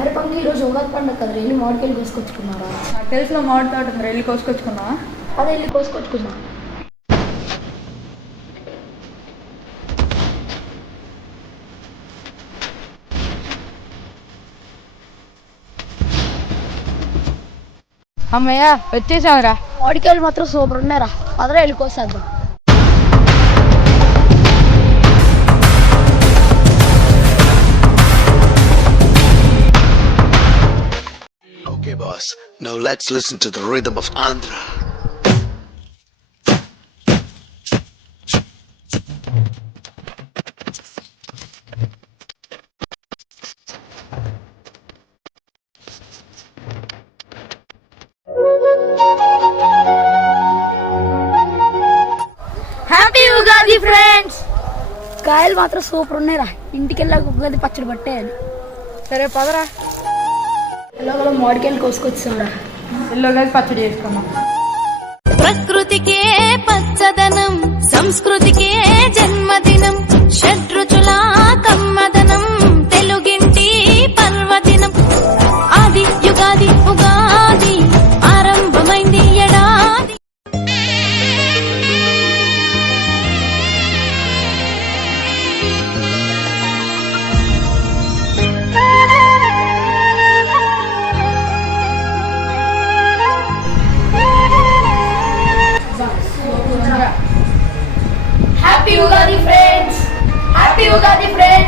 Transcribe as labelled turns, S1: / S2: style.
S1: అరే పంకి ఈరోజు ఉగాది పండుగ కదా వెళ్ళి మామిడికాయలు కోసుకొచ్చుకున్నారా?
S2: నాకు తెలిసిన మామిడి తోట ఉంది వెళ్ళి కోసుకొచ్చుకున్నావా
S1: అదే వెళ్ళి కోసుకొచ్చుకున్నా
S2: అమ్మయ్య వచ్చేసావురా.
S1: మామిడికాయలు మాత్రం సూపర్ ఉన్నారా అదరే వెళ్ళి కోసేద్దాం.
S3: Okay, boss. Now let's listen to the rhythm of Andhra.
S4: Happy Ugadi friends
S1: కాయలు మాత్రం సూపర్ ఉన్నాయిరా ఇంటికి వెళ్ళాక ఉగాది పచ్చడి పట్టేయాలి సరే పదరా ఎల్లో కలర్ మామిడికాయలు కోసుకొచ్చాం
S2: ఎల్లో కలిసి పచ్చడి చేసుకున్నాం
S5: ప్రకృతికే
S4: Ugadi friends! Happy the friends!